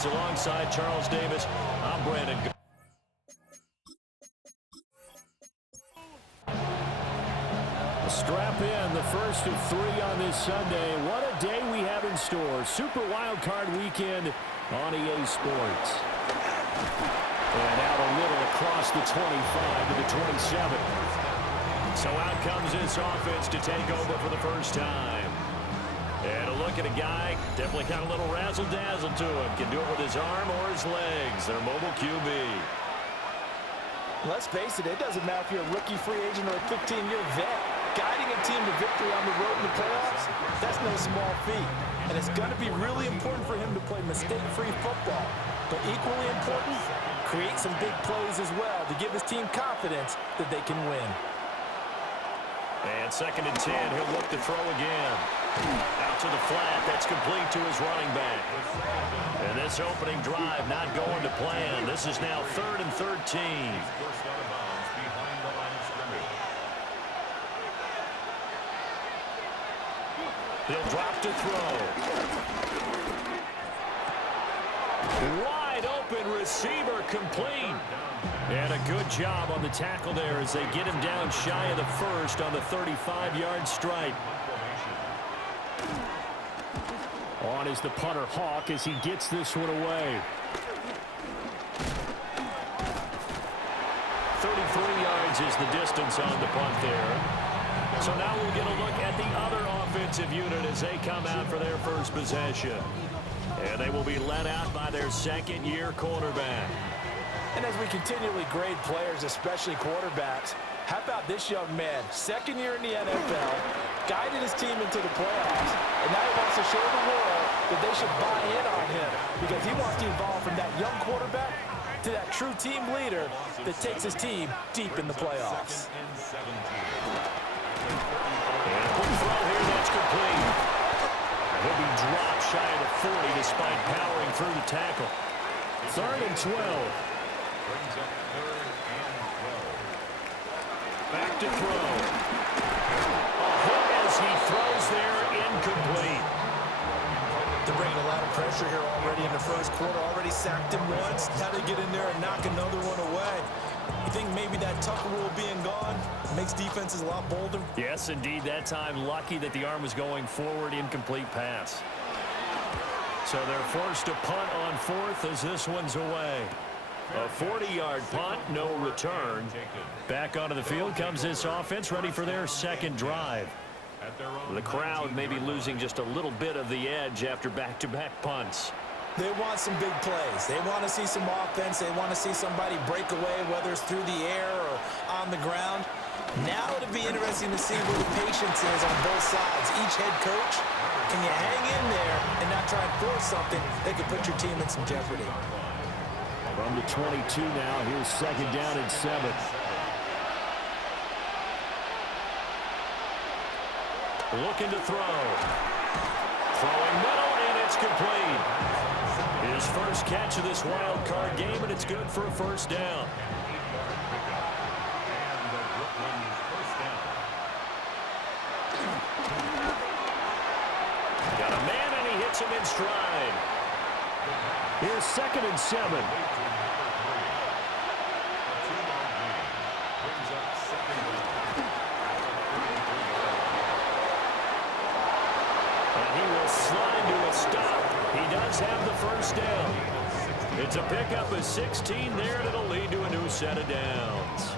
Sports. Alongside Charles Davis, I'm Brandon. Strap in, the first of 3 on this Sunday. What a day we have in store. Super Wild Card Weekend on EA Sports. And out a little across the 25 to the 27. So out comes this offense to take over for the first time. And a look at a guy, definitely got a little razzle-dazzle to him. Can do it with his arm or his legs. Their mobile QB. Let's face it, it doesn't matter if you're a rookie free agent or a 15-year vet. Guiding a team to victory on the road in the playoffs, that's no small feat. And it's going to be really important for him to play mistake-free football. But equally important, create some big plays as well to give his team confidence that they can win. And 2nd and 10, he'll look to throw again. Out to the flat, that's complete to his running back. And this opening drive not going to plan. This is now 3rd and 13. He'll drop to throw. Wide open receiver complete. And a good job on the tackle there as they get him down shy of the first on the 35-yard stripe. On is the punter Hawk as he gets this one away. 33 yards is the distance on the punt there. So now we'll get a look at the other offensive unit as they come out for their first possession. And they will be led out by their second-year quarterback. And as we continually grade players, especially quarterbacks, how about this young man, 2nd year in the NFL, guided his team into the playoffs, and now he wants to show the world that they should buy in on him because he wants to evolve from that young quarterback to that true team leader that takes his team deep in the playoffs. And a quick throw here, that's complete. He'll be dropped shy of the 40 despite powering through the tackle. 3rd and 12. Back to throw. A hook as he throws there, incomplete. They're bringing a lot of pressure here already in the first quarter. Already sacked him once. Now they get in there and knock another one away. You think maybe that Tucker rule being gone makes defenses a lot bolder? Yes, indeed. That time, lucky that the arm was going forward, incomplete pass. So they're forced to punt on 4th as this one's away. A 40-yard punt, no return. Back onto the field comes this offense, ready for their second drive. The crowd may be losing just a little bit of the edge after back-to-back punts. They want some big plays. They want to see some offense. They want to see somebody break away, whether it's through the air or on the ground. Now it'll be interesting to see where the patience is on both sides. Each head coach, can you hang in there and not try and force something that could put your team in some jeopardy? From the 22 now, here's 2nd down and 7. Looking to throw. Throwing middle, and it's complete. His first catch of this wild card game, and it's good for a first down. Got a man, and he hits him in stride. Here's 2nd and 7. Slide to a stop. He does have the first down. It's a pickup of 16 there, and it'll lead to a new set of downs.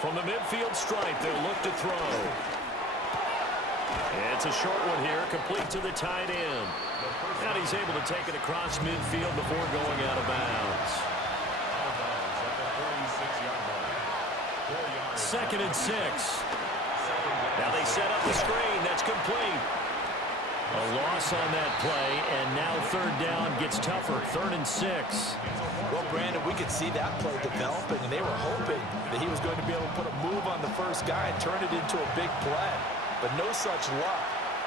From the midfield stripe, they'll look to throw. It's a short one here, complete to the tight end. And he's able to take it across midfield before going out of bounds. 2nd and 6. Now they set up the screen. That's complete. A loss on that play, and now 3rd down gets tougher. 3rd and 6. Well, Brandon, we could see that play developing, and they were hoping that he was going to be able to put a move on the first guy and turn it into a big play. But no such luck.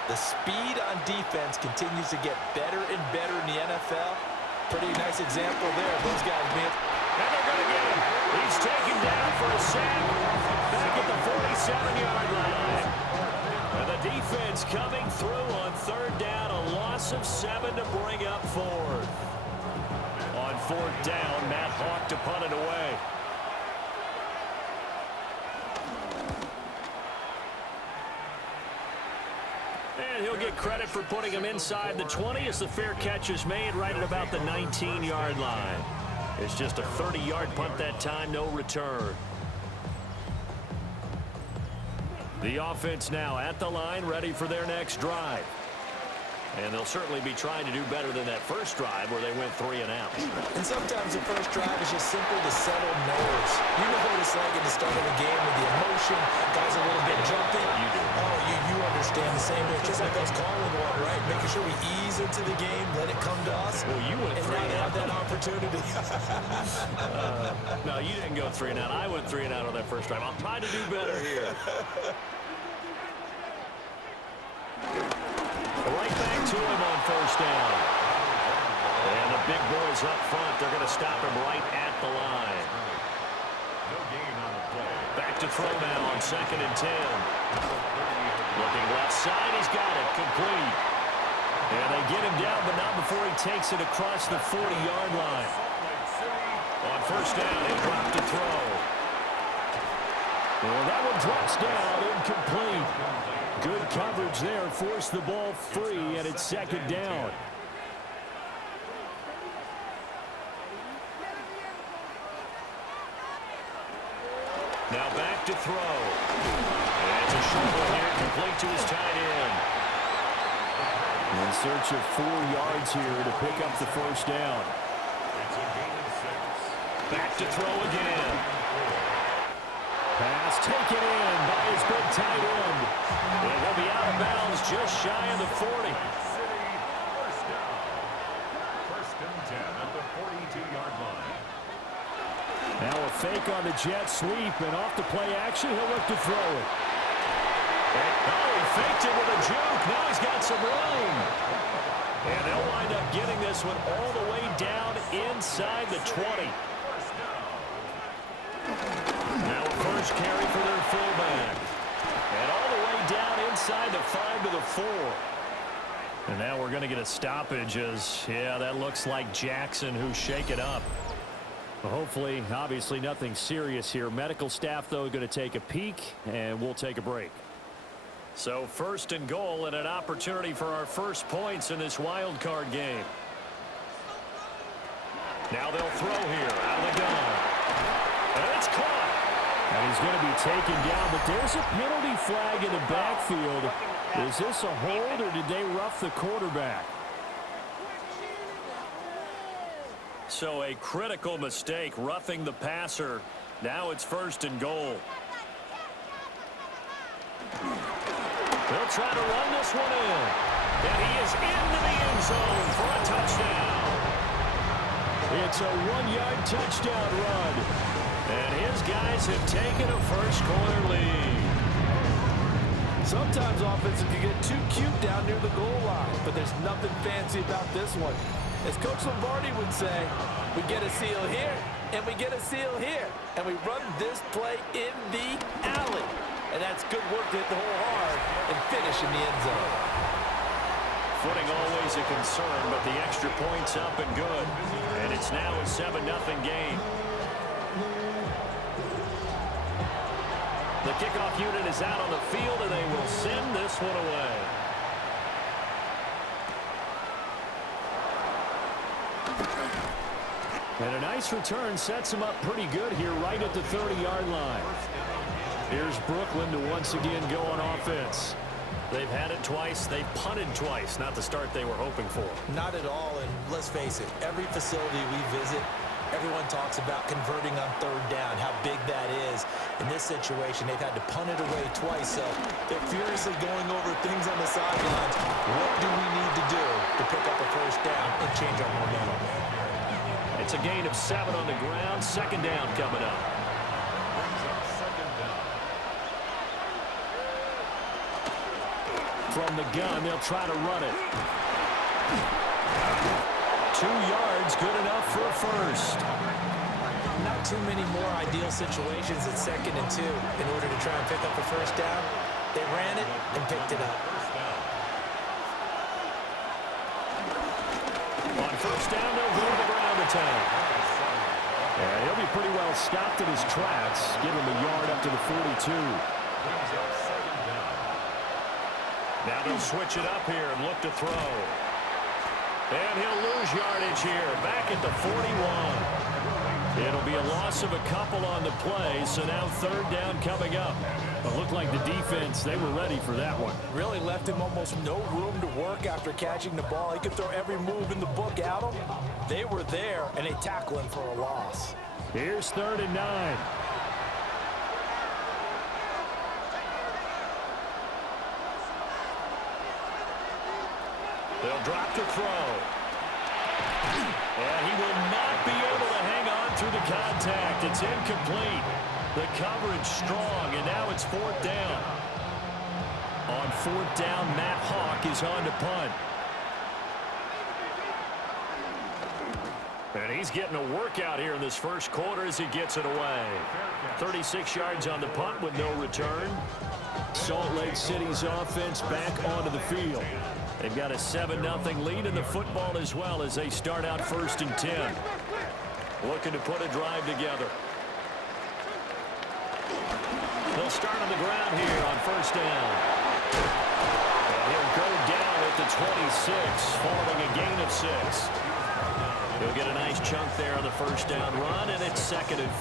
The speed on defense continues to get better and better in the NFL. Pretty nice example there. Those guys, man. And they're going to get him. He's taking 7-yard line. And the defense coming through on third down. A loss of 7 to bring up fourth. On fourth down, Matt Hawk to punt it away. And he'll get credit for putting him inside the 20 as the fair catch is made right at about the 19-yard line. It's just a 30-yard punt that time, no return. The offense now at the line, ready for their next drive. And they'll certainly be trying to do better than that first drive where they went 3 and out. And sometimes the first drive is just simply to settle nerves. You know what it's like at the start of a game with the emotion, guys a little bit jumpy. You do. Oh, you understand the same way. Just like us calling one, right? Making sure we ease into the game, let it come to us. Well, you went 3 and out. Have that opportunity. No, you didn't go 3 and out. I went 3 and out on that first drive. I'll try to do better here. Right back to him on first down. And the big boys up front, they're going to stop him right at the line. No gain on the play. Back to throw now on 2nd and 10. Looking left side, he's got it, complete. And they get him down, but not before he takes it across the 40-yard line. On first down, he'll drop to throw. Well, that one drops down, incomplete. Good coverage there, forced the ball free, and it's 2nd down. Now back to throw. And it's a short one here, complete to his tight end. In search of 4 yards here to pick up the first down. Back to throw again. Pass taken in by his big tight end. And he'll be out of bounds just shy of the 40. First and 10 at the 42-yard line. Now a fake on the jet sweep, and off the play action, he'll look to throw it. Oh, he faked it with a juke. Now he's got some room. And they'll wind up getting this one all the way down inside the 20. Now a first carry for their fullback. And all the way down inside the 5 to the 4. And now we're going to get a stoppage as, yeah, that looks like Jackson who's shaken up. Well, hopefully, obviously nothing serious here. Medical staff, though, going to take a peek, and we'll take a break. So 1st and goal and an opportunity for our first points in this wild card game. Now they'll throw here out of the gun. And it's caught. And he's going to be taken down, but there's a penalty flag in the backfield. Is this a hold, or did they rough the quarterback? So a critical mistake, roughing the passer. Now it's 1st and goal. They'll try to run this one in. And he is into the end zone for a touchdown. It's a 1-yard touchdown run. And his guys have taken a first-quarter lead. Sometimes offenses can get too cute down near the goal line, but there's nothing fancy about this one. As Coach Lombardi would say, we get a seal here, and we get a seal here, and we run this play in the alley. And that's good work to hit the hole hard and finish in the end zone. Footing always a concern, but the extra point's up and good. And it's now a 7-0 game. The kickoff unit is out on the field, and they will send this one away. And a nice return sets him up pretty good here right at the 30-yard line. Here's Brooklyn to once again go on offense. They've had it twice. They've punted twice. Not the start they were hoping for. Not at all, and let's face it, every facility we visit, everyone talks about converting on 3rd down, how big that is. In this situation, they've had to punt it away twice, so they're furiously going over things on the sidelines. What do we need to do to pick up a first down and change our momentum? It's a gain of 7 on the ground. 2nd down coming up. From the gun, they'll try to run it. 2 yards, good enough for a first. Not too many more ideal situations at 2nd and 2 in order to try and pick up a first down. They ran it and picked it up. On first down, they'll go to the ground attack. And he'll be pretty well stopped in his tracks. Give him a yard up to the 42. Now they'll switch it up here and look to throw. And he'll lose yardage here, back at the 41. It'll be a loss of a couple on the play, so now 3rd down coming up. It looked like the defense, they were ready for that one. Really left him almost no room to work after catching the ball. He could throw every move in the book at him. They were there, and they tackle him for a loss. Here's 3rd and 9. They'll drop to throw. And he will not be able to hang on through the contact. It's incomplete. The coverage strong, and now it's 4th down. On 4th down, Matt Hawk is on to punt. And he's getting a workout here in this first quarter as he gets it away. 36 yards on the punt with no return. Salt Lake City's offense back onto the field. They've got a 7-0 lead in the football as well as they start out 1st and 10. Looking to put a drive together. They'll start on the ground here on 1st down. And he'll go down at the 26 following a gain of 6. He'll get a nice chunk there on the 1st down run, and it's 2nd and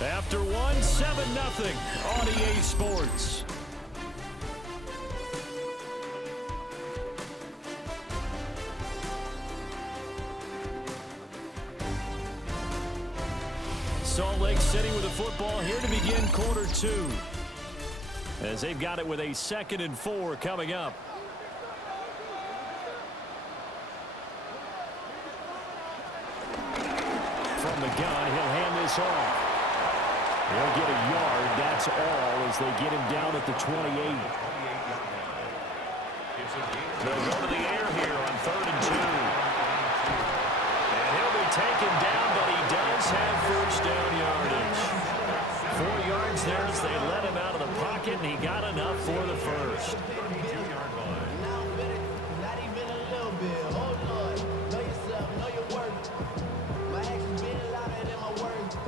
4. After one, 7-0 on EA Sports. Salt Lake City with the football here to begin quarter 2. As they've got it with a 2nd and 4 coming up. From the gun, he'll hand this off. He'll get a yard, that's all, as they get him down at the 28. They'll go to the air here on 3rd and 2. And he'll be taken down, but he does have 1st down yardage. 4 yards there as they let him out of the pocket, and he got enough for the 1st.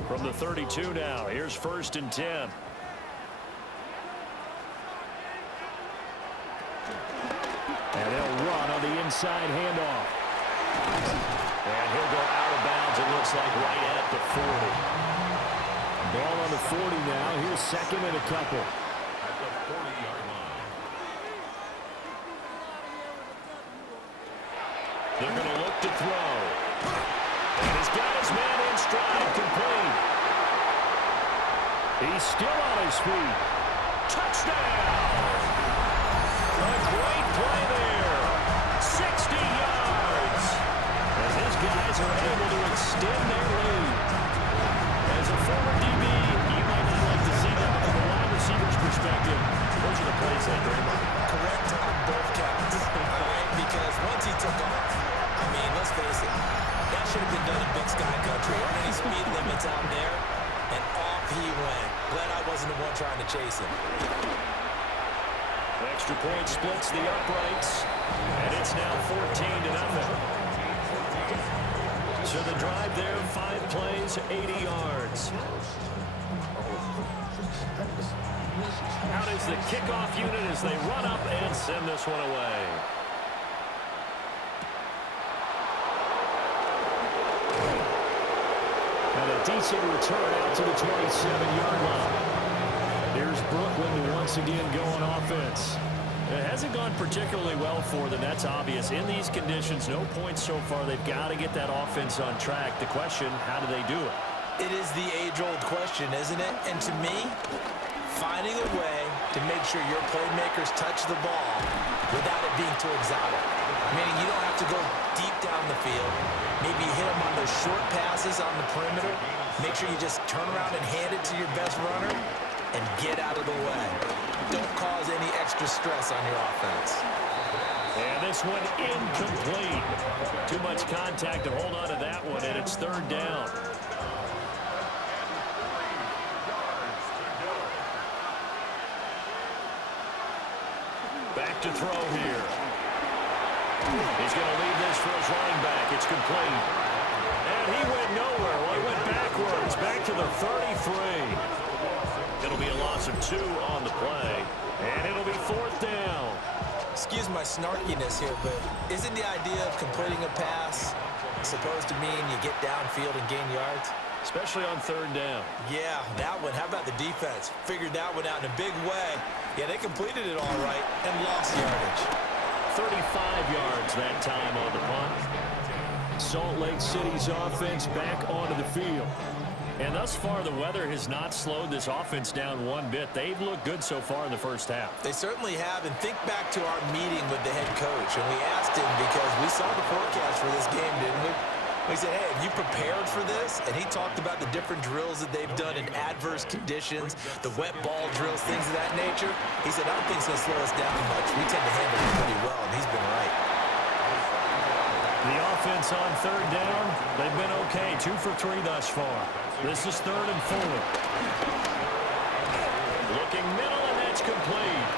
From the 32 now, here's 1st and 10. And they'll run on the inside handoff. And he'll go out of bounds, it looks like, right at the 40. Ball on the 40 now. Here's 2nd and a couple. At the 40-yard line. They're going to look to throw. And he's got his man in stride, complete. He's still on his feet. Touchdown! A great play there. 60 yards. As his guys are able to extend their lead. As a former DB, you might not like to see that, but from a wide receiver's perspective, those are the plays that Draymond. Correct on both counts. All right, because once he took off, I mean, let's face it, that should have been done in Big Sky Country. Aren't any speed limits out there? And off he went. Glad I wasn't the one trying to chase him. Extra point splits the uprights, and it's now 14-0. So the drive there, 5 plays, 80 yards. Out is the kickoff unit as they run up and send this one away. And a decent return out to the 27-yard line. Here's Brooklyn once again going offense. It hasn't gone particularly well for them, that's obvious. In these conditions, no points so far. They've got to get that offense on track. The question, how do they do it? It is the age-old question, isn't it? And to me, finding a way to make sure your playmakers touch the ball without it being too exotic. Meaning you don't have to go deep down the field. Maybe hit them on those short passes on the perimeter. Make sure you just turn around and hand it to your best runner and get out of the way. Don't cause any extra stress on your offense. And this one incomplete. Too much contact to hold on to that one, and it's third down. Back to throw here. He's going to leave this for his running back. It's complete. And he went nowhere. Well, he went backwards. Back to the 33. It'll be a loss of 2 on the play. And it'll be fourth down. Excuse my snarkiness here, but isn't the idea of completing a pass supposed to mean you get downfield and gain yards? Especially on third down. Yeah, that one. How about the defense? Figured that one out in a big way. Yeah, they completed it all right and lost yardage. 35 yards that time on the punt. Salt Lake City's offense back onto the field. And thus far, the weather has not slowed this offense down one bit. They've looked good so far in the first half. They certainly have. And think back to our meeting with the head coach. And we asked him because we saw the forecast for this game, didn't we? We said, hey, have you prepared for this? And he talked about the different drills that they've done in adverse conditions, the wet ball drills, things of that nature. He said, I don't think it's going to slow us down much. We tend to handle it pretty well, and he's been right. The offense on third down, they've been okay. 2 for 3 thus far. This is 3rd and 4. Looking middle, and that's complete.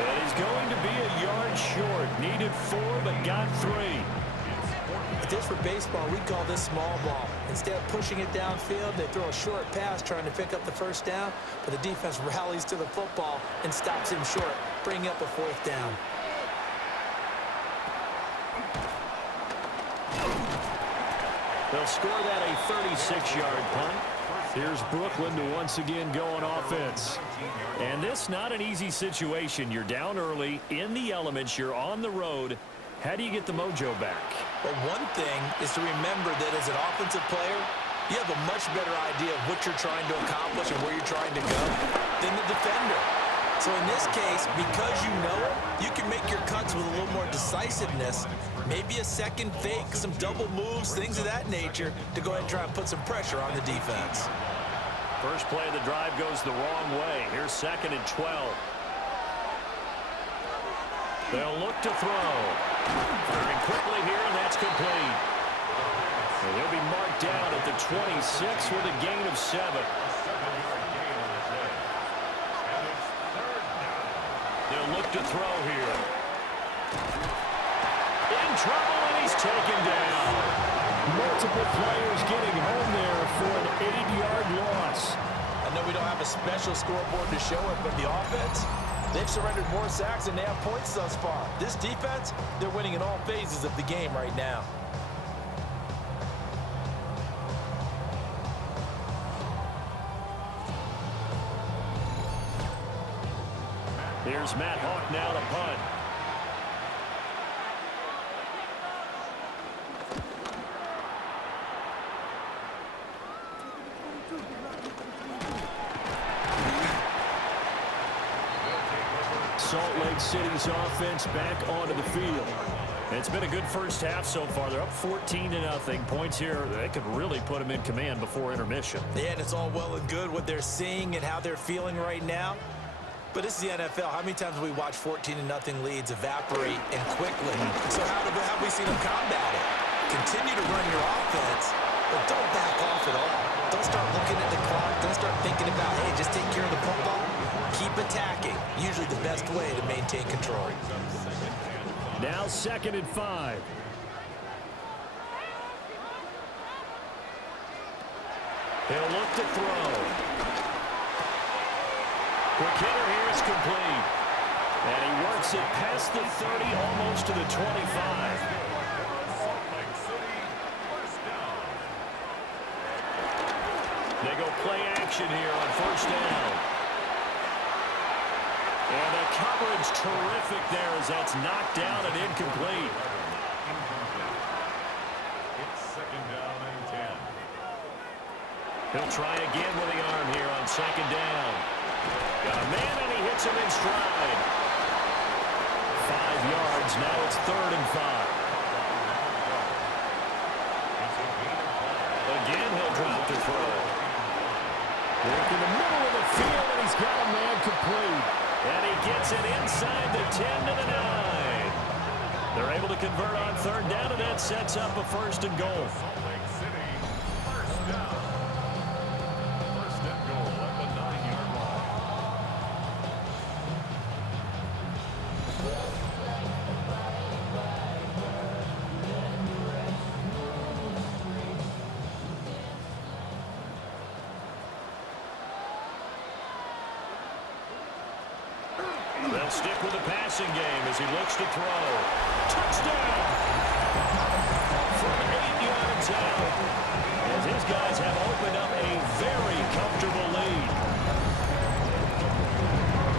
And he's going to be a yard short. Needed 4, but got 3. Just for baseball, we call this small ball. Instead of pushing it downfield, they throw a short pass trying to pick up the first down, but the defense rallies to the football and stops him short, bringing up a 4th down. They'll score that a 36-yard punt. Here's Brooklyn to once again go on offense. And this not an easy situation. You're down early, in the elements, you're on the road. How do you get the mojo back? Well, one thing is to remember that as an offensive player, you have a much better idea of what you're trying to accomplish and where you're trying to go than the defender. So in this case, because you know it, you can make your cuts with a little more decisiveness, maybe a second fake, some double moves, things of that nature, to go ahead and try and put some pressure on the defense. First play of the drive goes the wrong way. Here's 2nd and 12. They'll look to throw. Firing quickly here, and that's complete. And he'll be marked down at the 26 with a gain of 7. They'll look to throw here. In trouble, and he's taken down. Multiple players getting home there for an 8-yard loss. I know we don't have a special scoreboard to show it, but the offense, they've surrendered more sacks than they have points thus far. This defense, they're winning in all phases of the game right now. Here's Matt Hawk now to punt. Salt Lake City's offense back onto the field. It's been a good first half so far. They're up 14-0. Points here, they could really put them in command before intermission. Yeah, and it's all well and good what they're seeing and how they're feeling right now. But this is the NFL. How many times have we watched 14-0 leads evaporate and quickly? So how have we seen them combat it? Continue to run your offense, but don't back off at all. Don't start looking at the clock. Don't start thinking about, hey, just take care of the football. Keep attacking. Usually the best way to maintain control. Now 2nd and 5. He'll look to throw. Quick hitter here is complete. And he works it past the 30, almost to the 25. They go play action here on 1st down. And the coverage terrific there as that's knocked down and incomplete. It's 2nd down and 10. He'll try again with the arm here on 2nd down. Got a man, and he hits him in stride. 5 yards. Now it's 3rd and 5. Again, he'll drop to throw. Work in the middle of the field, and he's got a man complete. And he gets it inside the 10 to the 9. They're able to convert on third down, and that sets up a first and goal. Salt Lake City, first down. First and goal at the 9-yard line. They'll stick with the passing game as he looks to throw. Touchdown! From 8 yards out, as his guys have opened up a very comfortable lead.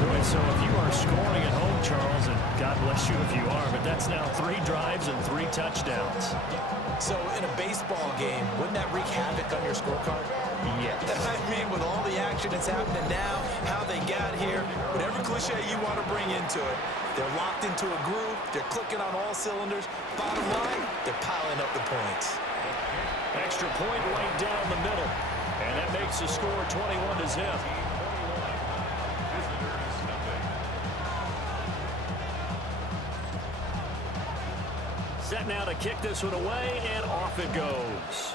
Boy, so if you are scoring at home, Charles, and God bless you if you are, but that's now 3 drives and 3 touchdowns. So in a baseball game, wouldn't that wreak havoc on your scorecard? Yes. I mean, with all the action that's happening now, how they got here, whatever cliche you want to bring into it, they're locked into a groove, they're clicking on all cylinders. Bottom line, they're piling up the points. Extra point right down the middle, and that makes the score 21-0. Visitors, nothing. Set now to kick this one away, and off it goes.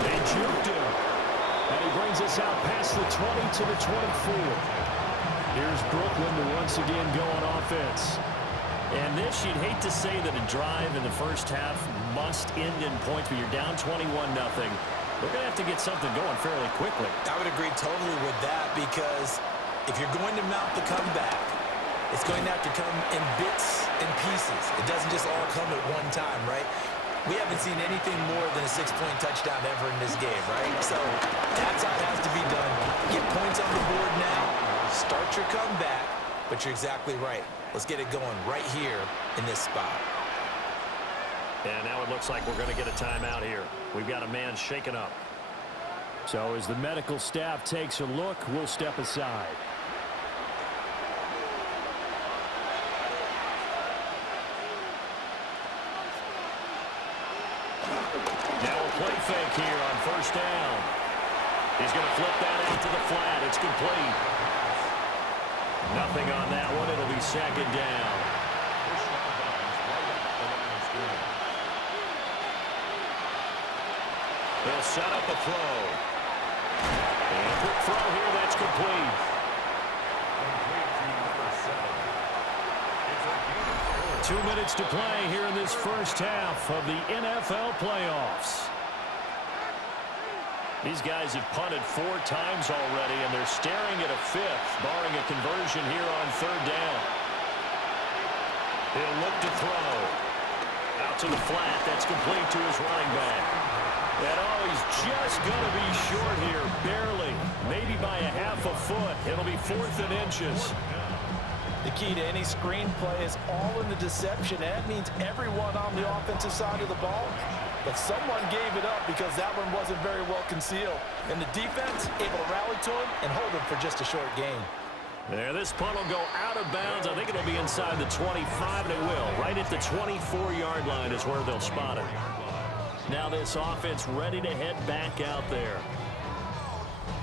They juked him. And he brings us out past the 20 to the 24. Here's Brooklyn to once again go on offense. And this, you'd hate to say that a drive in the first half must end in points, but you're down 21-0. We're going to have to get something going fairly quickly. I would agree totally with that, because if you're going to mount the comeback, it's going to have to come in bits and pieces. It doesn't just all come at one time, right? We haven't seen anything more than a 6-point touchdown ever in this game, right? So that's how it has to be done. Get points on the board now. Start your comeback. But you're exactly right. Let's get it going right here in this spot. And now it looks like we're going to get a timeout here. We've got a man shaken up. So as the medical staff takes a look, we'll step aside. Now a play fake here on first down. He's going to flip that out to the flat. It's complete. Nothing on that one. It'll be second down. They'll set up a throw. And a quick throw here. That's complete. 2 minutes to play here in this first half of the NFL playoffs. These guys have punted 4 times already, and they're staring at a 5th, barring a conversion here on third down. He'll look to throw. Out to the flat. That's complete to his running back. And oh, he's just going to be short here, barely. Maybe by a half a foot. It'll be 4th and inches. The key to any screenplay is all in the deception. That means everyone on the offensive side of the ball. But someone gave it up because that one wasn't very well concealed. And the defense able to rally to him and hold him for just a short gain. There, this punt will go out of bounds. I think it'll be inside the 25, and it will. Right at the 24-yard line is where they'll spot it. Now this offense ready to head back out there.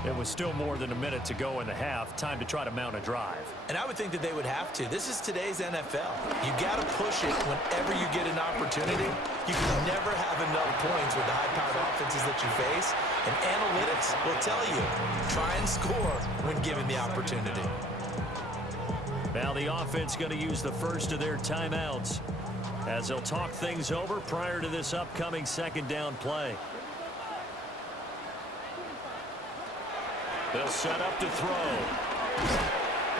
It was still more than a minute to go in the half. Time to try to mount a drive. And I would think that they would have to. This is today's NFL. You got to push it whenever you get an opportunity. You can never have enough points with the high-powered offenses that you face. And analytics will tell you, try and score when given the opportunity. Now the offense going to use the first of their timeouts as they'll talk things over prior to this upcoming second down play. They'll set up to throw.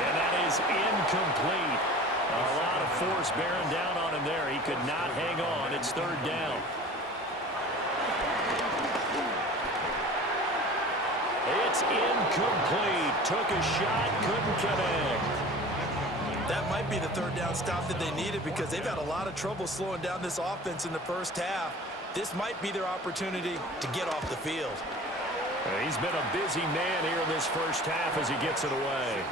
And that is incomplete. A lot of force bearing down on him there. He could not hang on. It's third down. It's incomplete. Took a shot, couldn't connect. That might be the third down stop that they needed, because they've had a lot of trouble slowing down this offense in the first half. This might be their opportunity to get off the field. He's been a busy man here in this first half as he gets it away.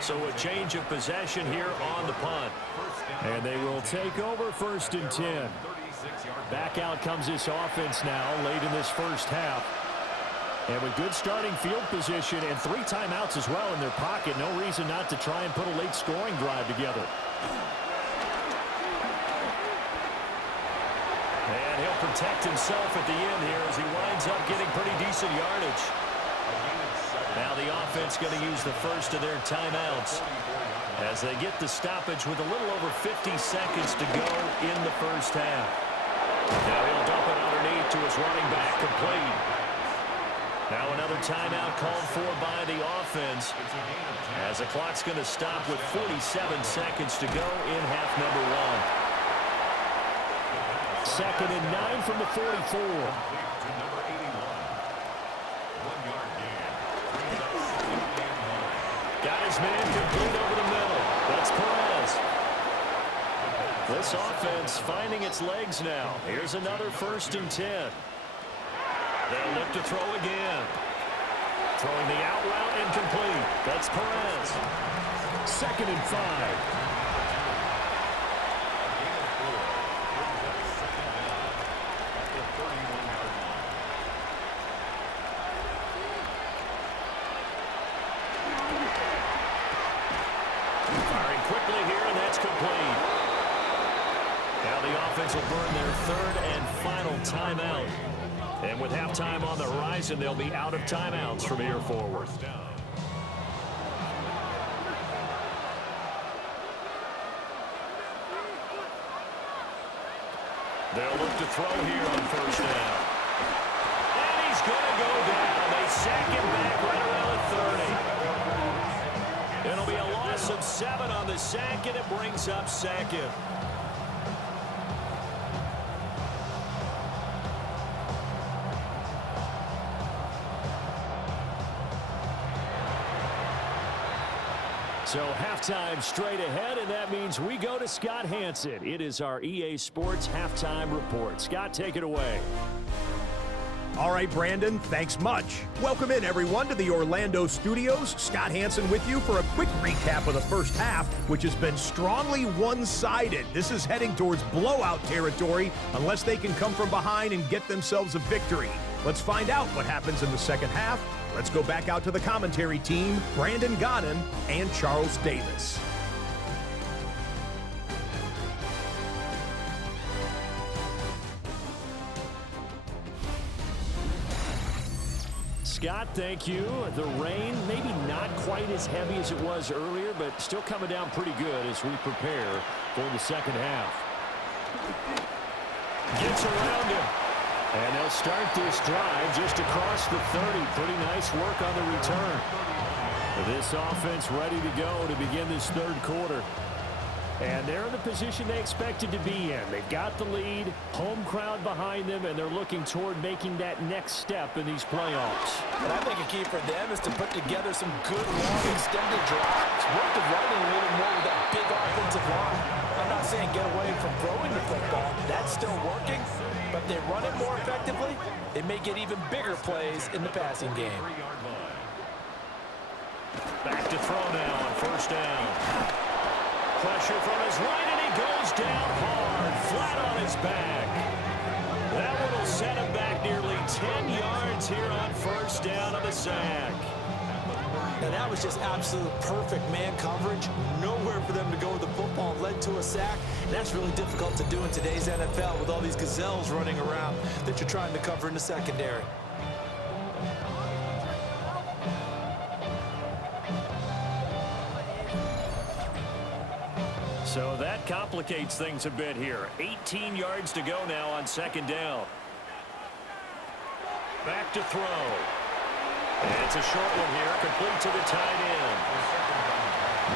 So a change of possession here on the punt. And they will take over 1st and 10. Back out comes this offense now late in this first half. And with good starting field position and 3 timeouts as well in their pocket, no reason not to try and put a late scoring drive together. And he'll protect himself at the end here as he winds up getting pretty decent yardage. Now the offense going to use the first of their timeouts as they get the stoppage with a little over 50 seconds to go in the first half. Now he'll dump it underneath to his running back, complete. Now another timeout called for by the offense as the clock's going to stop with 47 seconds to go in half number 1. 2nd and 9 from the 44. Got his man complete over the middle. That's Perez. This offense finding its legs now. Here's another 1st and 10. They'll look to throw again. Throwing the out route incomplete. That's Perez. 2nd and 5. Firing quickly here, and that's complete. Now the offense will burn their 3rd and final timeout. And with halftime on the horizon, they'll be out of timeouts from here forward. They'll look to throw here on 1st down. And he's going to go down. They sack him back right around the 30. It'll be a loss of 7 on the sack, and it brings up 2nd. So halftime straight ahead, and that means we go to Scott Hansen. It is our EA Sports Halftime Report. Scott, take it away. All right, Brandon, thanks much. Welcome in, everyone, to the Orlando studios. Scott Hansen with you for a quick recap of the first half, which has been strongly one-sided. This is heading towards blowout territory unless they can come from behind and get themselves a victory. Let's find out what happens in the second half. Let's go back out to the commentary team, Brandon Godden and Charles Davis. Scott, thank you. The rain, maybe not quite as heavy as it was earlier, but still coming down pretty good as we prepare for the second half. Gets around him. And they'll start this drive just across the 30. Pretty nice work on the return. This offense ready to go to begin this 3rd quarter. And they're in the position they expected to be in. They've got the lead, home crowd behind them, and they're looking toward making that next step in these playoffs. And I think a key for them is to put together some good, long, extended drives. Work the running a little more with that big offensive line. I'm not saying get away from throwing the football. That's still working. But if they run it more effectively, they may get even bigger plays in the passing game. Back to throw now on 1st down. Pressure from his right, and he goes down hard, flat on his back. That one will set him back nearly 10 yards here on 1st down of the sack. And that was just absolute perfect man coverage. Nowhere for them to go with the football, led to a sack. And that's really difficult to do in today's NFL with all these gazelles running around that you're trying to cover in the secondary. So that complicates things a bit here. 18 yards to go now on 2nd down. Back to throw. And it's a short one here, complete to the tight end.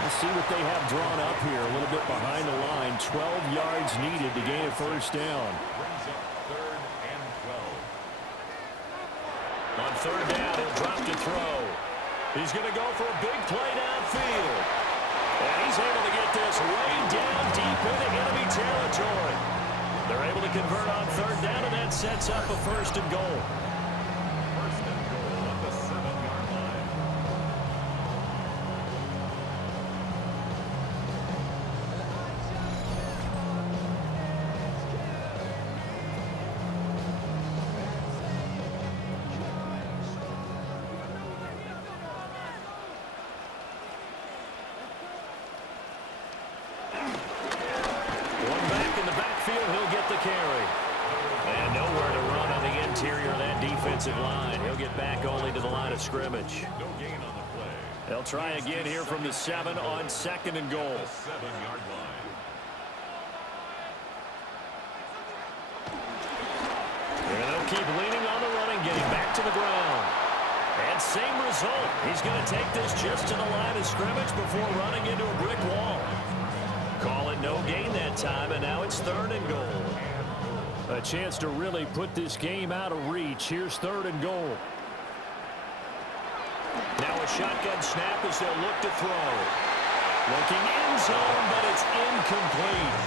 Let's see what they have drawn up here, a little bit behind the line. 12 yards needed to gain a 1st down. On 3rd down, he'll drop to throw. He's going to go for a big play downfield. And he's able to get this way down deep into enemy territory. They're able to convert on 3rd down, and that sets up a 1st and goal. 1st and goal at the 7-yard line. backfield, he'll get the carry. And nowhere to run on the interior of that defensive line. He'll get back only to the line of scrimmage. No gain on the play. They'll try again here from the 7 on 2nd and goal. 7-yard line. And they'll keep leaning on the running game. Back to the ground. And same result. He's going to take this just to the line of scrimmage before running into a brick wall. Call it no gain that time, and now it's 3rd and goal. A chance to really put this game out of reach. Here's 3rd and goal. Now a shotgun snap as they'll look to throw. Looking end zone, but it's incomplete.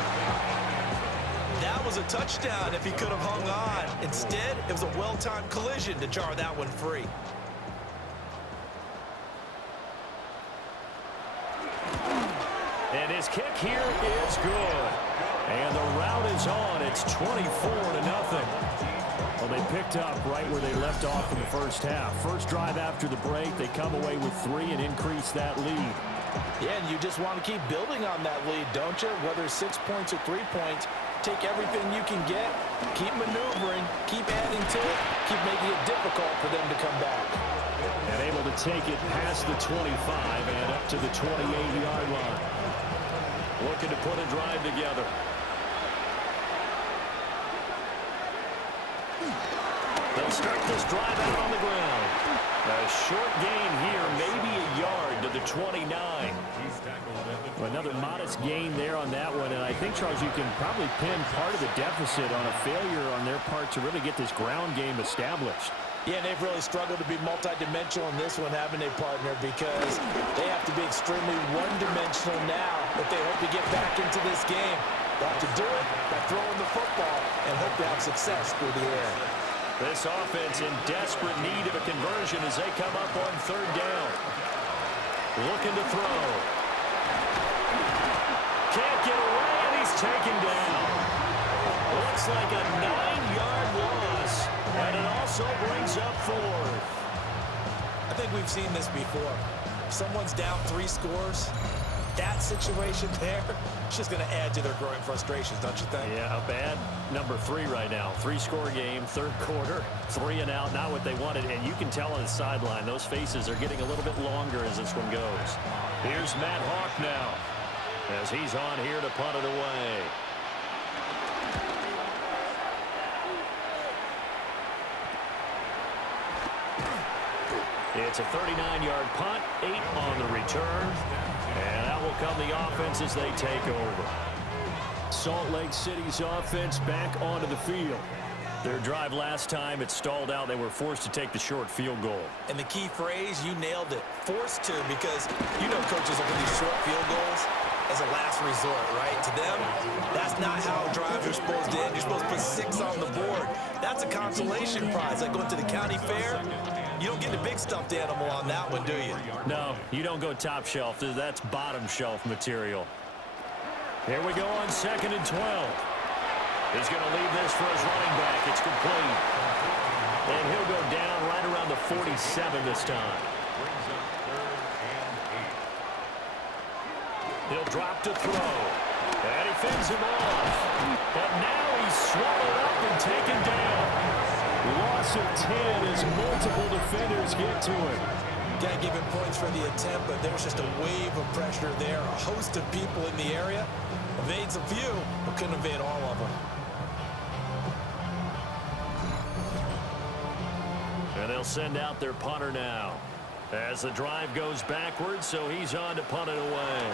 That was a touchdown if he could have hung on. Instead, it was a well-timed collision to jar that one free. And his kick here is good. And the route is on. It's 24-0. Well, they picked up right where they left off in the first half. First drive after the break, they come away with 3 and increase that lead. Yeah, and you just want to keep building on that lead, don't you? Whether it's 6 points or 3 points, take everything you can get, keep maneuvering, keep adding to it, keep making it difficult for them to come back. And able to take it past the 25 and up to the 28-yard line. Looking to put a drive together. They'll start this drive out on the ground. A short gain here, maybe a yard to the 29. Another modest gain there on that one, and I think, Charles, you can probably pin part of the deficit on a failure on their part to really get this ground game established. Yeah, and they've really struggled to be multidimensional in this one, haven't they, partner? Because they have to be extremely one-dimensional now if they hope to get back into this game. They have to do it by throwing the football and hope to have success through the air. This offense in desperate need of a conversion as they come up on 3rd down. Looking to throw. Can't get away, and he's taken down. Looks like a 9-yard loss, and it also brings up 4th. I think we've seen this before. If someone's down 3 scores, that situation there, it's just going to add to their growing frustrations, don't you think? Yeah, a bad number 3 right now. 3-score game, 3rd quarter, 3 and out, not what they wanted. And you can tell on the sideline, those faces are getting a little bit longer as this one goes. Here's Matt Hawk now, as he's on here to punt it away. It's a 39-yard punt, 8 on the return. And that will come the offense as they take over. Salt Lake City's offense back onto the field. Their drive last time, it stalled out. They were forced to take the short field goal. And the key phrase, you nailed it. Forced to, because you know coaches look at these short field goals as a last resort, right? To them, that's not how drives are supposed to end. You're supposed to put 6 on the board. That's a consolation prize. Like going to the county fair, you don't get the big stuffed animal on that one, do you? No, you don't go top shelf. That's bottom shelf material. Here we go on 2nd and 12. He's going to leave this for his running back. It's complete. And he'll go down right around the 47 this time. He'll drop to throw. And he fends him off. But now he's swallowed up and taken down. Loss of 10 as multiple defenders get to him. Got to give him points for the attempt, but there's just a wave of pressure there. A host of people in the area. Evades a few, but couldn't evade all of them. And they'll send out their punter now. As the drive goes backwards, so he's on to punt it away.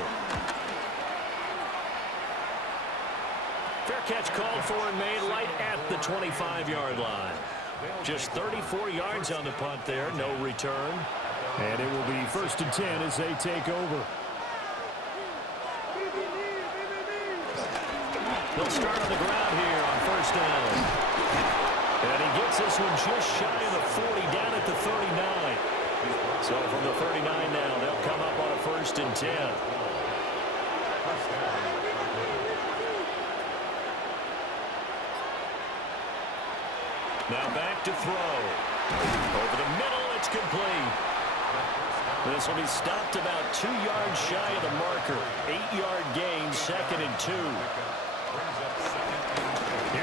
Fair catch called for and made right at the 25-yard line. Just 34 yards on the punt there, no return. And it will be 1st and 10 as they take over. They'll start on the ground here on 1st down. And he gets this one just shy of the 40, down at the 39. So from the 39 now, they'll come up on a 1st and 10. Now back to throw. Over the middle, it's complete. This will be stopped about 2 yards shy of the marker. 8-yard gain, 2nd and 2.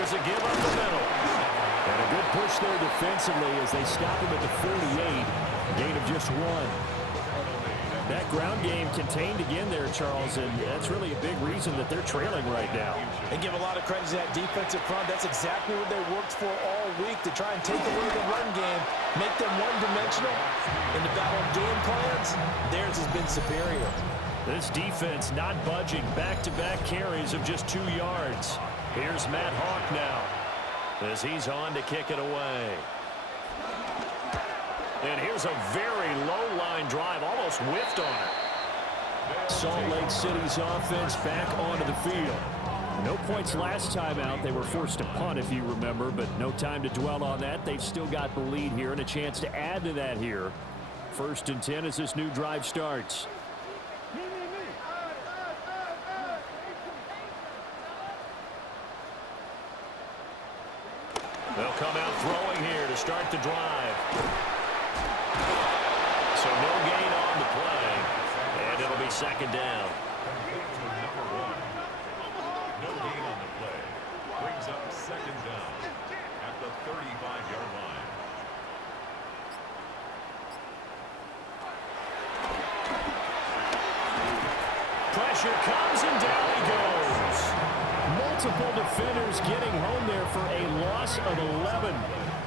There's a give up the middle. And a good push there defensively as they stop him at the 48. Gain of just 1. That ground game contained again there, Charles, and that's really a big reason that they're trailing right now. And give a lot of credit to that defensive front. That's exactly what they worked for all week, to try and take away the run game, make them one-dimensional. In the battle of game plans, theirs has been superior. This defense not budging. Back-to-back carries of just 2 yards. Here's Matt Hawk now as he's on to kick it away. And here's a very low-line drive, almost whiffed on it. Salt Lake City's offense back onto the field. No points last time out. They were forced to punt, if you remember, but no time to dwell on that. They've still got the lead here and a chance to add to that here. 1st and 10 as this new drive starts. They'll come out throwing here to start the drive. So no gain on the play, and it'll be 2nd down. Number 1. No gain on the play. Brings up 2nd down at the 35-yard line. Pressure comes, and down he goes. Multiple defenders getting home there for a loss of 11.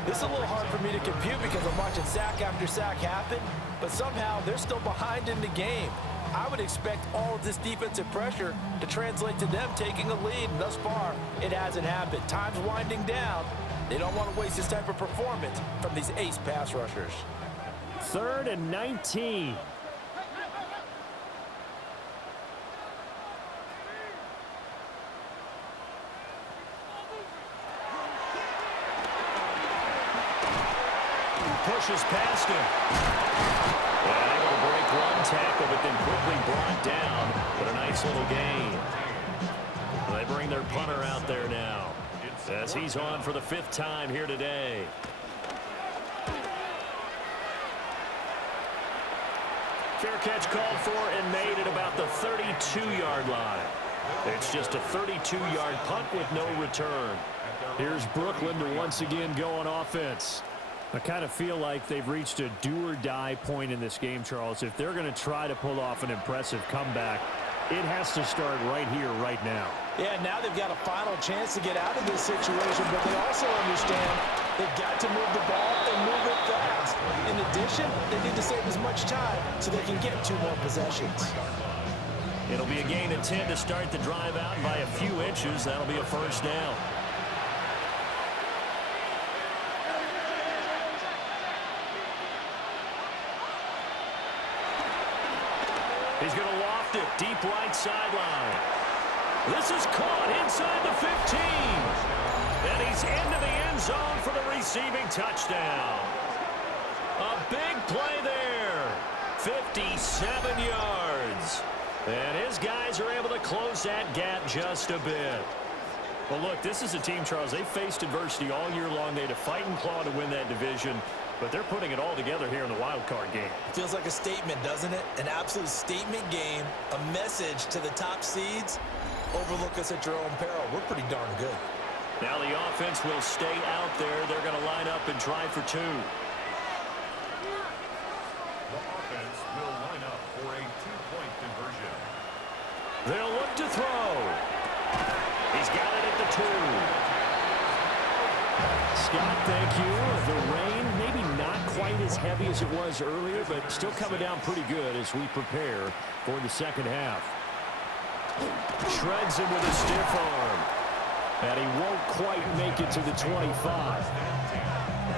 This is a little hard for me to compute because I'm watching sack after sack happen, but somehow they're still behind in the game. I would expect all of this defensive pressure to translate to them taking a lead, and thus far, it hasn't happened. Time's winding down. They don't want to waste this type of performance from these ace pass rushers. 3rd and 19. Pushes past him. And able to break one tackle, but then quickly brought down. But a nice little gain. They bring their punter out there now as he's on for the 5th time here today. Fair catch called for and made at about the 32-yard line. It's just a 32-yard punt with no return. Here's Brooklyn to once again go on offense. I kind of feel like they've reached a do-or-die point in this game, Charles. If they're going to try to pull off an impressive comeback, it has to start right here, right now. Yeah, now they've got a final chance to get out of this situation, but they also understand they've got to move the ball and move it fast. In addition, they need to save as much time so they can get 2 more possessions. It'll be a gain of 10 to start the drive out, and by a few inches, that'll be a 1st down. He's going to loft it deep right sideline. This is caught inside the 15. And he's into the end zone for the receiving touchdown. A big play there. 57 yards. And his guys are able to close that gap just a bit. Well, look, this is a team, Charles. They faced adversity all year long. They had to fight and claw to win that division. But they're putting it all together here in the wild card game. Feels like a statement, doesn't it? An absolute statement game, a message to the top seeds. Overlook us at your own peril. We're pretty darn good. Now the offense will stay out there. They're going to line up and try for 2. The offense will line up for a 2-point conversion. They'll look to throw. He's got it at the 2. Scott, thank you. The rain, maybe not quite as heavy as it was earlier, but still coming down pretty good as we prepare for the 2nd half. Shreds him with a stiff arm. And he won't quite make it to the 25.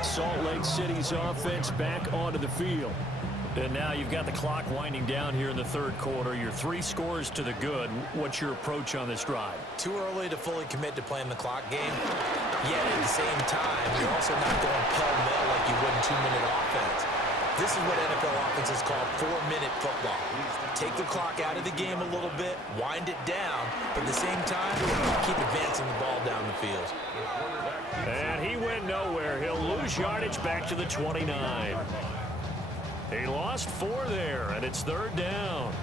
Salt Lake City's offense back onto the field. And now you've got the clock winding down here in the 3rd quarter. Your 3 scores to the good. What's your approach on this drive? Too early to fully commit to playing the clock game. Yet at the same time, you're also not going pell-mell like you would in 2-minute offense. This is what NFL offenses call 4-minute football. Take the clock out of the game a little bit, wind it down, but at the same time, keep advancing the ball down the field. And he went nowhere. He'll lose yardage back to the 29. He lost 4 there, and it's 3rd down.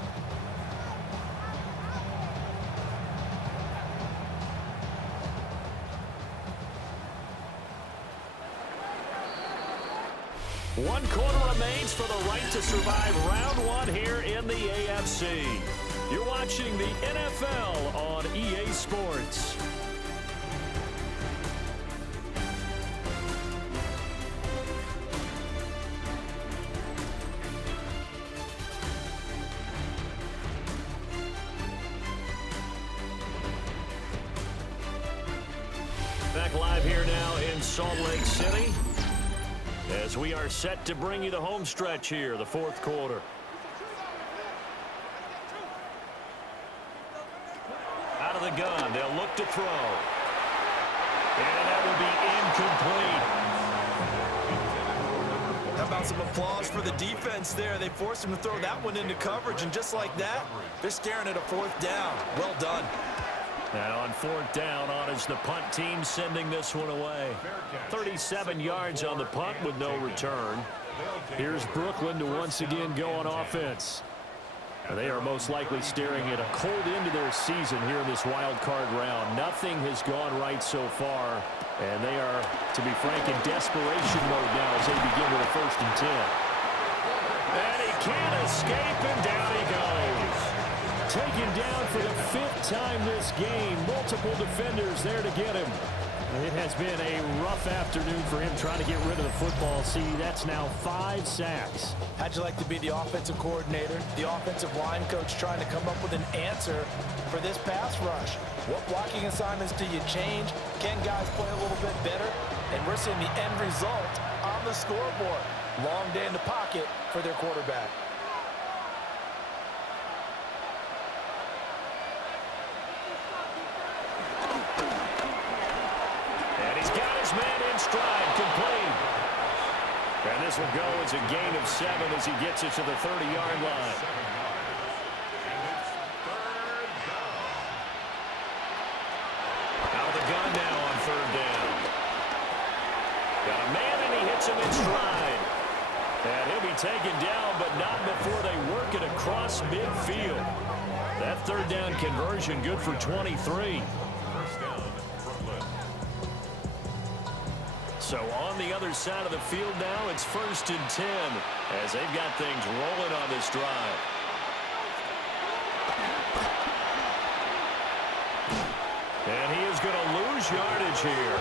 1 quarter remains for the right to survive round 1 here in the AFC. You're watching the NFL on EA Sports. Back live here now in Salt Lake City as we are set to bring you the home stretch here, the 4th quarter. Out of the gun, they'll look to throw. And that will be incomplete. How about some applause for the defense there? They forced him to throw that one into coverage, and just like that, they're staring at a 4th down. Well done. And on 4th down, on is the punt team sending this one away. 37 yards on the punt with no return. Here's Brooklyn to once again go on offense. They are most likely staring at a cold end to their season here in this wild card round. Nothing has gone right so far, and they are, to be frank, in desperation mode now as they begin with a 1st and 10. And he can't escape, and down he goes. Taken down for the 5th time this game. Multiple defenders there to get him. It has been a rough afternoon for him trying to get rid of the football. See, that's now 5 sacks. How'd you like to be the offensive coordinator, the offensive line coach trying to come up with an answer for this pass rush? What blocking assignments do you change? Can guys play a little bit better? And we're seeing the end result on the scoreboard. Long day in the pocket for their quarterback. Man in stride, complete. And this will go as a gain of 7 as he gets it to the 30-yard line. Out of the gun now on 3rd down. Got a man and he hits him in stride. And he'll be taken down, but not before they work it across midfield. That 3rd down conversion good for 23. So on the other side of the field now, it's 1st and 10 as they've got things rolling on this drive. And he is going to lose yardage here.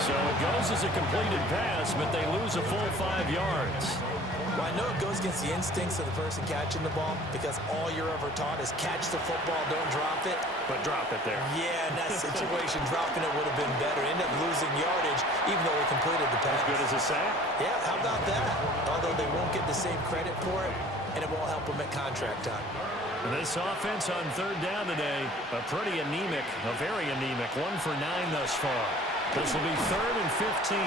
So it goes as a completed pass, but they lose a full 5 yards. Well, I know it goes against the instincts of the person catching the ball because all you're ever taught is catch the football, don't drop it. But drop it there. Yeah, in that situation, dropping it would have been better. End up losing yardage, even though they completed the pass. As good as a sack? Yeah, how about that? Although they won't get the same credit for it, and it won't help them at contract time. This offense on 3rd down today, a pretty anemic, a very anemic. 1 for 9 thus far. This will be 3rd and 15.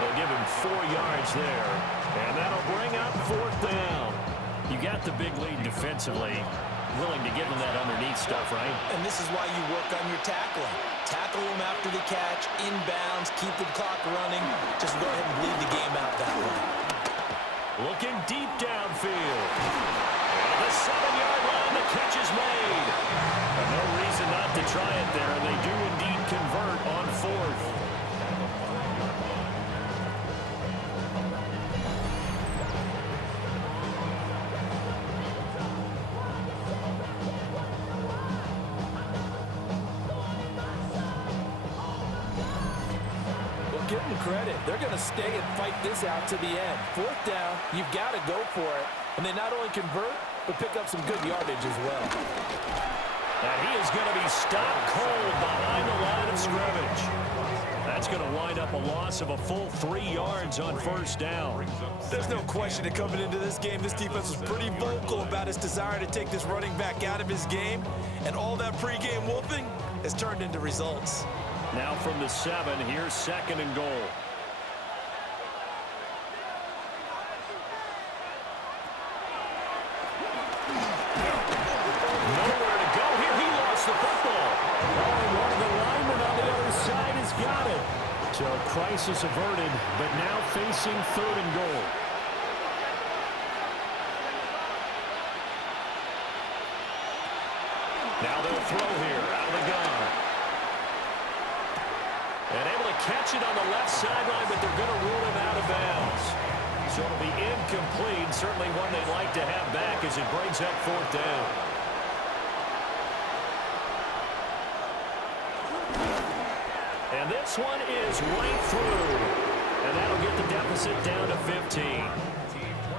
They'll give him 4 yards there, and that'll bring up 4th down. You got the big lead defensively, willing to give them that underneath stuff, right? And this is why you work on your tackling. Tackle them after the catch, inbounds, keep the clock running. Just go ahead and bleed the game out that way. Looking deep downfield. And the 7-yard line, the catch is made. And no reason not to try it there, and they do indeed convert on 4th. Give them credit. They're going to stay and fight this out to the end. 4th down, you've got to go for it. And they not only convert, but pick up some good yardage as well. And he is going to be stopped cold behind the line of scrimmage. That's going to wind up a loss of a full 3 yards on 1st down. There's no question that coming into this game, this defense was pretty vocal about its desire to take this running back out of his game. And all that pregame wolfing has turned into results. Now from the 7, here's 2nd and goal. Nowhere to go here. He lost the football. Oh, one of the linemen on the other side has got it. So crisis averted, but now facing 3rd and goal. Now they'll throw here out of the gun. And able to catch it on the left sideline, but they're going to rule him out of bounds. So it'll be incomplete. Certainly one they'd like to have back as it brings up fourth down. And this one is right through. And that'll get the deficit down to 15.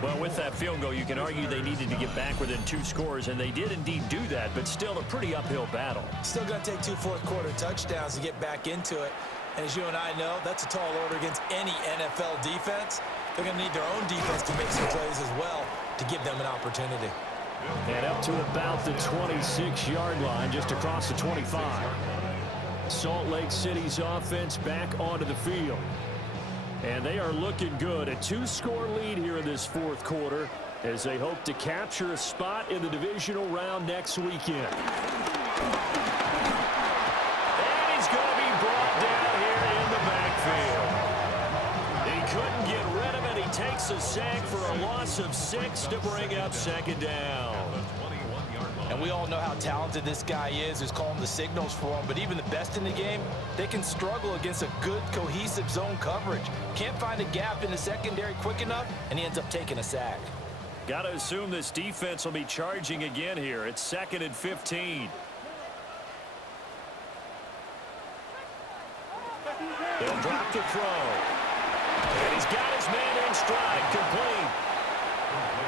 Well, with that field goal, you can argue they needed to get back within 2 scores, and they did indeed do that, but still a pretty uphill battle. Still going to take 2 fourth-quarter touchdowns to get back into it. And as you and I know, that's a tall order against any NFL defense. They're going to need their own defense to make some plays as well to give them an opportunity. And up to about the 26-yard line, just across the 25. Salt Lake City's offense back onto the field. And they are looking good. A 2-score lead here in this fourth quarter as they hope to capture a spot in the divisional round next weekend. And he's going to be brought down here in the backfield. He couldn't get rid of it. He takes a sack for a loss of 6 to bring up second down. And we all know how talented this guy is, who's calling the signals for him. But even the best in the game, they can struggle against a good, cohesive zone coverage. Can't find a gap in the secondary quick enough, and he ends up taking a sack. Got to assume this defense will be charging again here. It's 2nd and 15. They'll drop the throw. And he's got his man in stride, complete.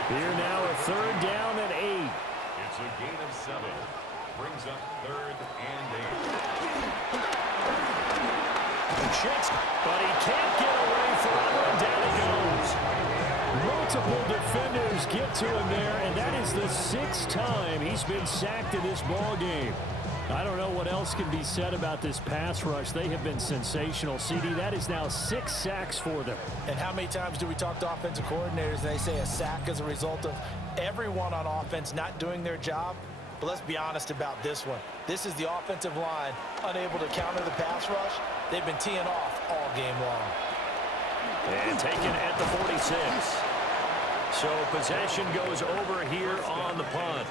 Here now a 3rd down and 8. It's a gain of 7. Brings up 3rd and 8. Shakes, but he can't get away forever, and down he goes. Multiple defenders get to him there, and that is the 6th time he's been sacked in this ball game. I don't know what else can be said about this pass rush. They have been sensational. CD, that is now 6 sacks for them. And how many times do we talk to offensive coordinators and they say a sack as a result of everyone on offense not doing their job? But let's be honest about this one. This is the offensive line unable to counter the pass rush. They've been teeing off all game long. And taken at the 46. So possession goes over here on the punt.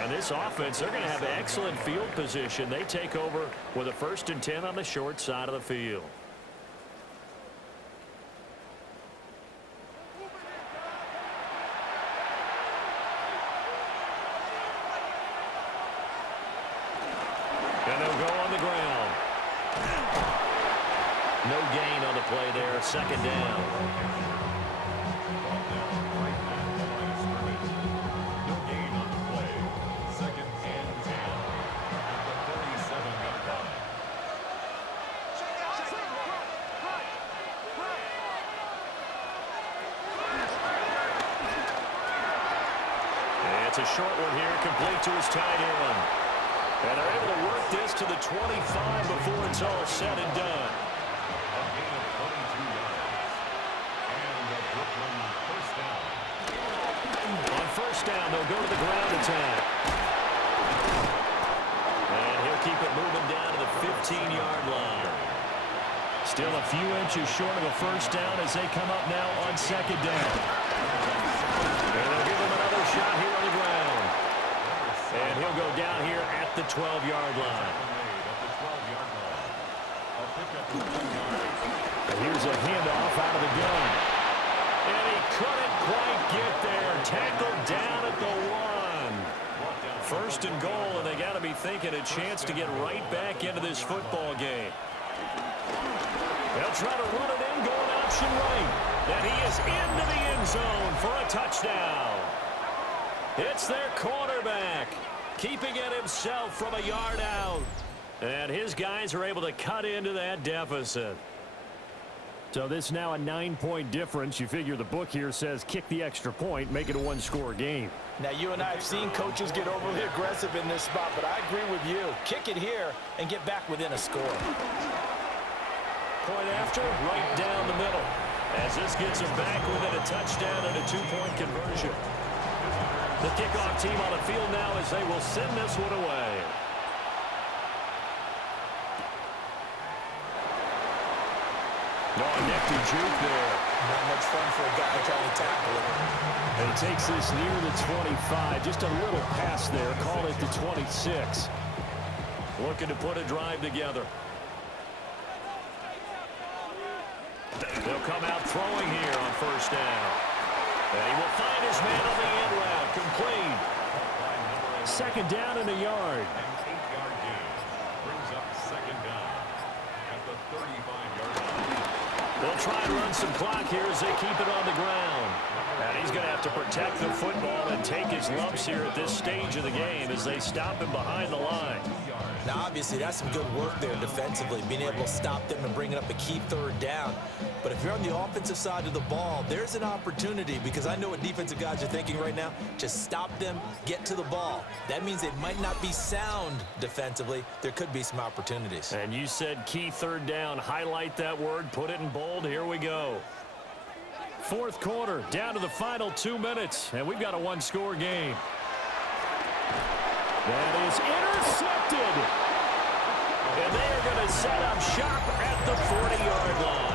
And this offense, they're going to have excellent field position. They take over with a 1st and 10 on the short side of the field. And they'll go on the ground. No gain on the play there. 2nd down. It's a short one here, complete to his tight end. And they're able to work this to the 25 before it's all said and done. A gain of 22 yards. And a Brooklyn 1st down. On 1st down, they'll go to the ground attack. And he'll keep it moving down to the 15-yard line. Still a few inches short of a 1st down as they come up now on 2nd down. And they'll give him another shot here on the ground. And he'll go down here at the 12-yard line. And here's a handoff out of the gun. And he couldn't quite get there. Tackled down at the 1. 1st and goal, and they got to be thinking a chance to get right back into this football game. They'll try to run it in, going option right. And he is into the end zone for a touchdown. It's their quarterback, keeping it himself from a yard out. And his guys are able to cut into that deficit. So this is now a 9-point difference. You figure the book here says kick the extra point, make it a 1-score game. Now, you and I have seen coaches get overly aggressive in this spot, but I agree with you. Kick it here and get back within a score. Point after, right down the middle. As this gets him back within a touchdown and a 2-point conversion. The kickoff team on the field now as they will send this one away. Oh, nifty juke there. Not much fun for a guy trying to tackle it. And he takes this near the 25. Just a little pass there. Call it the 26. Looking to put a drive together. They'll come out throwing here on 1st down. And he will find his man on the end route. Complete. Second down and a yard. An 8-yard gain brings up second down at the 35-yard line. They'll try and run some clock here as they keep it on the ground. And he's going to have to protect the football and take his lumps here at this stage of the game as they stop him behind the line. Now, obviously, that's some good work there defensively, being able to stop them and bringing up a key third down. But if you're on the offensive side of the ball, there's an opportunity, because I know what defensive guys are thinking right now. Just stop them, get to the ball. That means they might not be sound defensively. There could be some opportunities. And you said key third down. Highlight that word. Put it in bold. Here we go. Fourth quarter, down to the final 2 minutes, and we've got a one-score game. That is intercepted. And they are going to set up shop at the 40-yard line.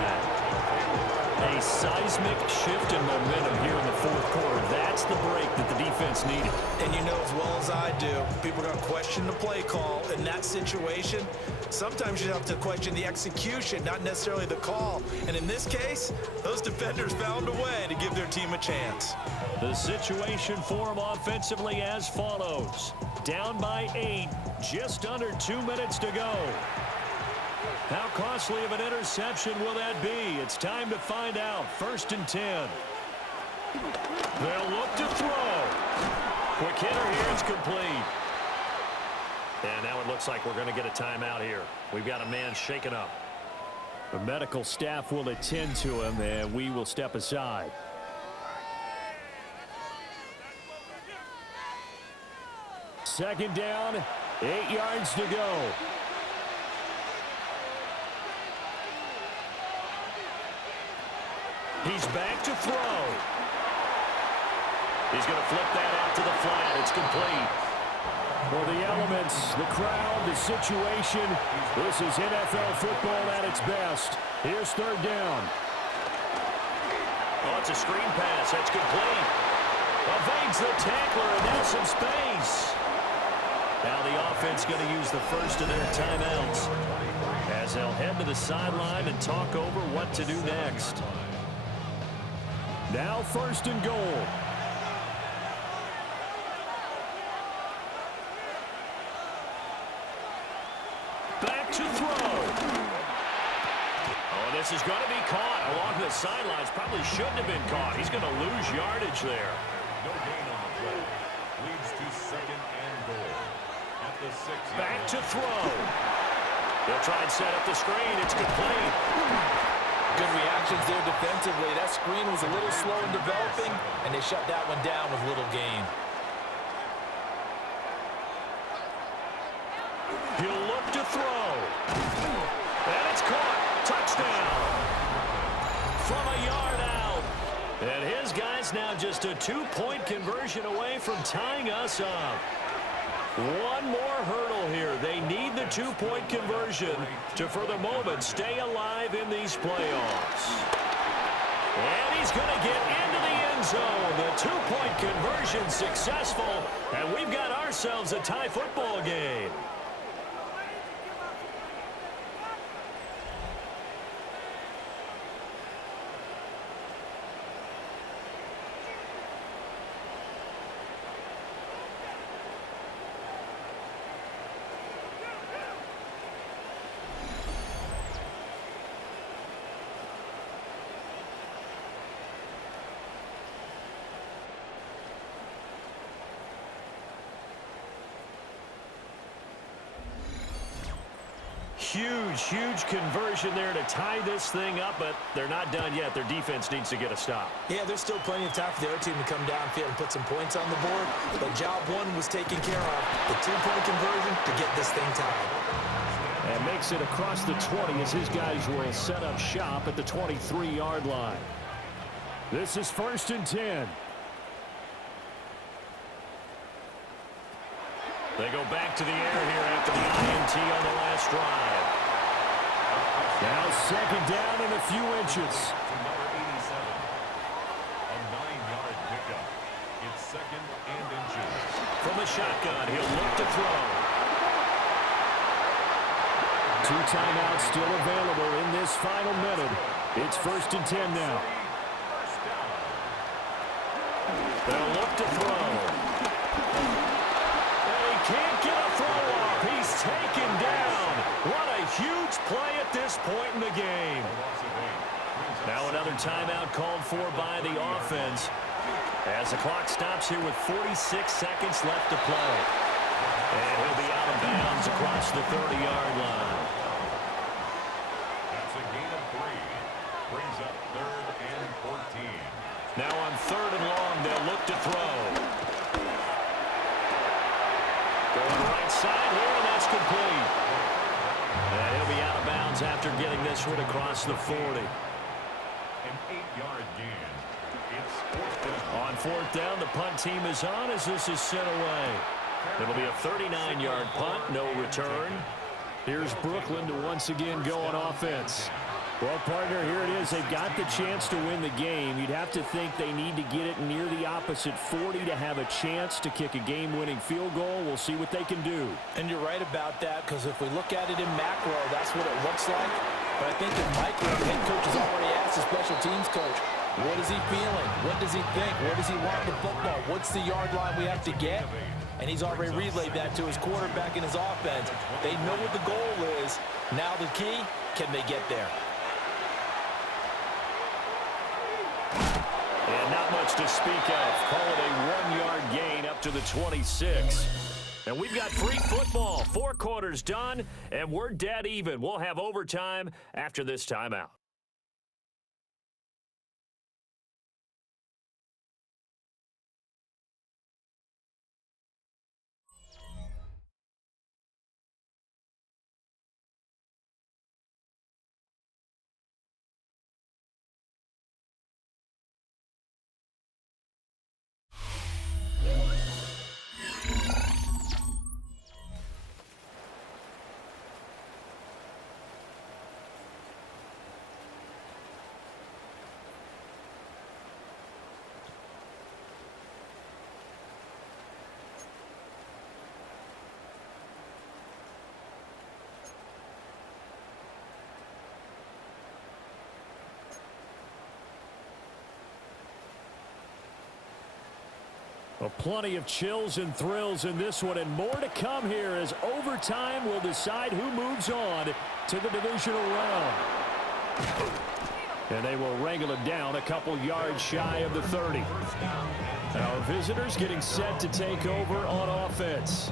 A seismic shift in momentum here in the fourth quarter. That's the break that the defense needed. And you know as well as I do, people are going to question the play call in that situation. Sometimes you have to question the execution, not necessarily the call. And in this case, those defenders found a way to give their team a chance. The situation for them offensively as follows. Down by 8, just under 2 minutes to go. How costly of an interception will that be? It's time to find out. 1st and 10. They'll look to throw. Quick hitter here. It's complete. And now it looks like we're going to get a timeout here. We've got a man shaken up. The medical staff will attend to him, and we will step aside. Second down, 8 yards to go. He's back to throw. He's going to flip that out to the flat. It's complete. For the elements, the crowd, the situation, this is NFL football at its best. Here's third down. Oh, it's a screen pass. That's complete. Evades the tackler, and now some space. Now the offense going to use the first of their timeouts as they'll head to the sideline and talk over what to do next. Now 1st and goal. Back to throw. Oh, this is going to be caught along the sidelines. Probably shouldn't have been caught. He's going to lose yardage there. No gain on the play. Leads to second and goal at the 6-yard Back to throw. They'll try and set up the screen. It's complete. Good reactions there defensively. That screen was a little slow in developing, and they shut that one down with little gain. He'll look to throw. And it's caught. Touchdown. From a yard out. And his guy's now just a 2-point conversion away from tying us up. One more hurdle here. They need the 2-point conversion to, for the moment, stay alive in these playoffs. And he's going to get into the end zone. The 2-point conversion successful, and we've got ourselves a tie football game. Huge conversion there to tie this thing up, but they're not done yet. Their defense needs to get a stop. Yeah, there's still plenty of time for the other team to come downfield and put some points on the board, but job one was taken care of. The 2-point conversion to get this thing tied. And makes it across the 20 as his guys will set up shop at the 23-yard line. This is 1st and 10. They go back to the air here after the INT on the last drive. Now 2nd down and a few inches. to number 87. A 9-yard pickup. It's 2nd and inches. From the shotgun, he'll look to throw. 2 timeouts still available in this final minute. It's 1st and 10 now. First down. They'll look to throw. And he can't get a throw off. He's taken down. What a huge play at this point in the game. Now another timeout called for by the offense as the clock stops here with 46 seconds left to play. And he'll be out of bounds across the 30-yard line. That's a gain of 3. Brings up 3rd and 14. Now on 3rd and long, they'll look to throw. Going right side here, and that's complete. And he'll be out of bounds after getting this one across the 40. An 8-yard gain. It's 4th down. On 4th down, the punt team is on as this is sent away. It'll be a 39-yard punt, no return. Here's Brooklyn to once again go on offense. Well, partner, here it is. They've got the chance to win the game. You'd have to think they need to get it near the opposite 40 to have a chance to kick a game-winning field goal. We'll see what they can do. And you're right about that, because if we look at it in macro, that's what it looks like. But I think in micro, the head coach has already asked the special teams coach, what is he feeling? What does he think? Where does he want the football? What's the yard line we have to get? And he's already relayed that to his quarterback and his offense. They know what the goal is. Now the key, can they get there? And not much to speak of. Call it a 1-yard gain up to the 26. And we've got free football. 4 quarters done, and we're dead even. We'll have overtime after this timeout. Well, plenty of chills and thrills in this one, and more to come here as overtime will decide who moves on to the divisional round. And they will wrangle it down a couple yards shy of the 30. Our visitors getting set to take over on offense.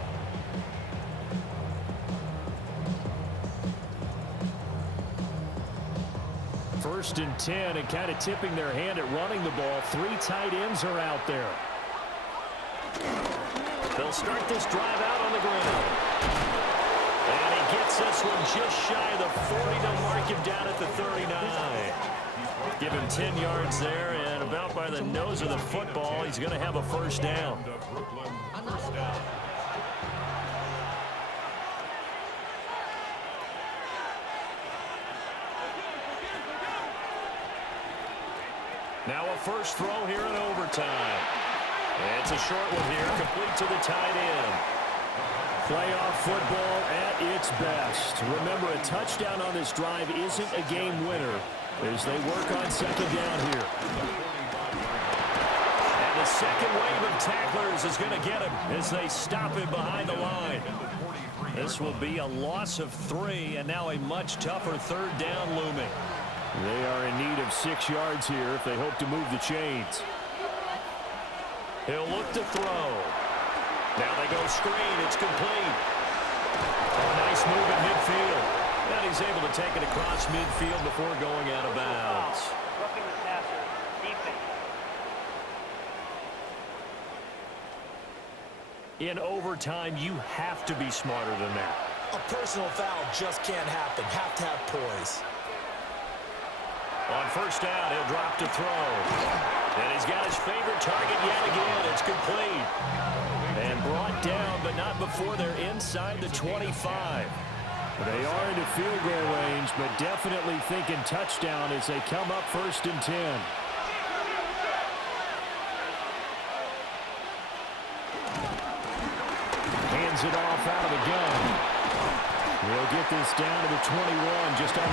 First and 10, and kind of tipping their hand at running the ball. 3 tight ends are out there. They'll start this drive out on the ground. And he gets this one just shy of the 40 to mark him down at the 39. Give him 10 yards there, and about by the nose of the football, he's going to have a first down. Now a first throw here in overtime. It's a short one here, complete to the tight end. Playoff football at its best. Remember, a touchdown on this drive isn't a game winner as they work on second down here. And the second wave of tacklers is going to get him as they stop him behind the line. This will be a loss of 3, and now a much tougher third down looming. They are in need of 6 yards here if they hope to move the chains. He'll look to throw. Now they go screen. It's complete. A nice move in midfield. And he's able to take it across midfield before going out of bounds. Roughing the passer, defense. In overtime, you have to be smarter than that. A personal foul just can't happen. Have to have poise. On first down, he'll drop to throw. And he's got his favorite target yet again. It's complete. And brought down, but not before they're inside the 25. They are into field goal range, but definitely thinking touchdown as they come up first and 10. Hands it off out of the gun. We'll get this down to the 21, just on